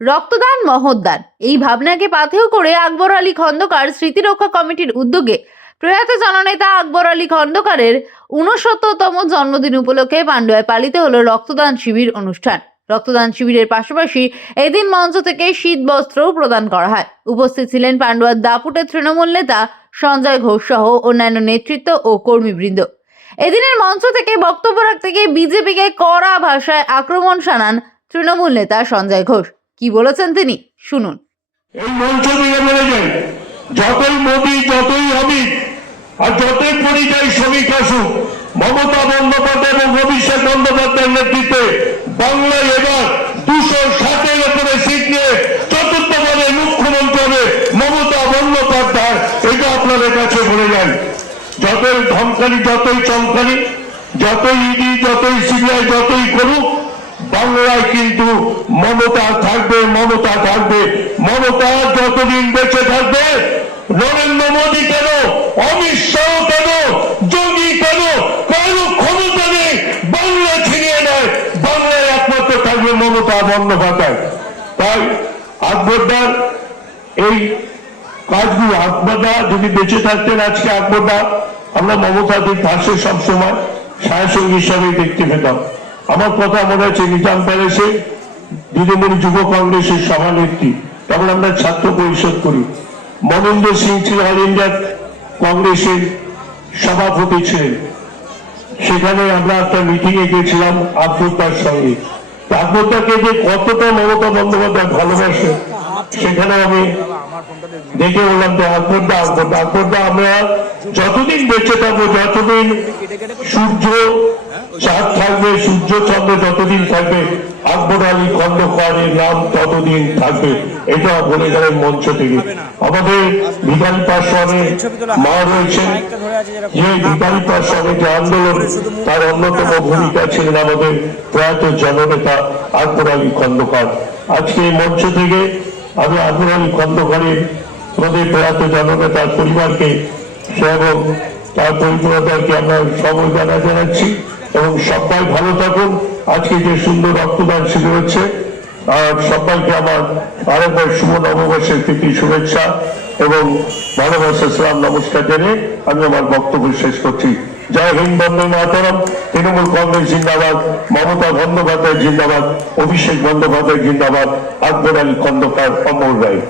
রক্তদান মহোদ্দান এই ভাবনাকে পাথেয় করে আকবর আলী খন্দকার স্মৃতিরক্ষা কমিটির উদ্যোগে প্রয়াত জননেতা আকবর আলী খন্দকারের ৬৯তম জন্মদিন উপলক্ষে পান্ডুয়ায় পালিত হলো রক্তদান শিবির অনুষ্ঠান। রক্তদান শিবিরের পাশাপাশি এদিন মঞ্চ থেকে শীত বস্ত্রও প্রদান করা হয়। উপস্থিত ছিলেন পান্ডুয়ার দাপুটের তৃণমূল নেতা সঞ্জয় ঘোষ সহ অন্যান্য নেতৃত্ব ও কর্মীবৃন্দ। এদিনের মঞ্চ থেকে বক্তব্য রাখতে গিয়ে বিজেপিকে কড়া ভাষায় আক্রমণ শানান তৃণমূল নেতা সঞ্জয় ঘোষ। কি বলেছেন তিনি শুনুন। এই মঞ্চ থেকে বলে যাই, যতই মোদী, যতই অমিত আর যতই পরিযায়ী শ্রমিক আসুক, মমতা বন্দ্যোপাধ্যায় এবং অভিষেক বন্দ্যোপাধ্যায়ের নেতৃত্বে বাংলায় এবার 260-এর উপরে সিট নিয়ে চতুর্থবারের মুখ্যমন্ত্রী হবে মমতা বন্দ্যোপাধ্যায়। এটা আপনাদের কাছে বলে যাই, যতই ধমকানি, যতই চমকানি, যতই ইডি, যতই সিবিআই যতই করুক, বাংলায় কিন্তু মমতা থাকবে, মমতা থাকবে। মমতা যতদিন বেঁচে থাকবে, নরেন্দ্র মোদী কেন, অমিত শাহ কেন, যোগী কেন, কারো ক্ষমতা নেই বাংলা ছিনিয়ে নেয়। বাংলায় একমাত্র থাকবে মমতা বন্দ্যোপাধ্যায়। তাই আকবরদার এই কাজগুলো, আকবরদা যদি বেঁচে থাকতেন আজকে আকবরদা আমরা মমতাদের পাশে সবসময় সহায়সঙ্গী হিসাবে দেখতে পেতাম। আমার কথা মনে আছে, নিজাম প্যালেসে দিদিমণি যুব কংগ্রেসের সভানেত্রী, তখন আমরা ছাত্র পরিষদ করি, মনিন্দর সিং ছিল অল ইন্ডিয়া কংগ্রেসের সভাপতি ছিলেন। সেখানে আমরা একটা মিটিং এ গেছিলাম আকবরদার সঙ্গে। আকবরদাকে যে কতটা মমতা বন্দ্যোপাধ্যায় ভালোবাসে সেখানে আমি দেখে বললাম যে আকবরদা আমরা যতদিন বেঁচে থাকবো, যতদিন সূর্য চাঁদ থাকবে, সূর্য চন্দ্র যতদিন থাকবে, আকবর আলী খন্দকারের নাম ততদিন থাকবে। এটা বলে গেলেন মঞ্চ থেকে। আমাদের ভিখারি পাঠশালায় মা রয়েছেন, যে ভিখারি পাঠশালায় যে আন্দোলন, তার অন্যতম ভূমিকা ছিলেন আমাদের প্রয়াত জননেতা আকবর আলী খন্দকার। আজকে এই মঞ্চ থেকে আমি আকবর আলী খন্দকারের আমাদের প্রয়াত জননেতার পরিবারকে এবং তার পরিবারকে আমরা সমবেদনা জানাচ্ছি এবং সবাই ভালো থাকুন। আজকে যে সুন্দর রক্তদান শিবির হচ্ছে, আর সবাইকে আমার আরেকবার শুভ নববর্ষের প্রীতি শুভেচ্ছা এবং ভালোবাসা, সালাম, নমস্কার জানিয়ে আমি আমার বক্তব্য শেষ করছি। জয় হিন্দ, বন্দে মাতরম। তৃণমূল কংগ্রেস জিন্দাবাদ, মমতা বন্দ্যোপাধ্যায় জিন্দাবাদ, অভিষেক বন্দ্যোপাধ্যায় জিন্দাবাদ, আকবর আলী খন্দকার অমর রায়।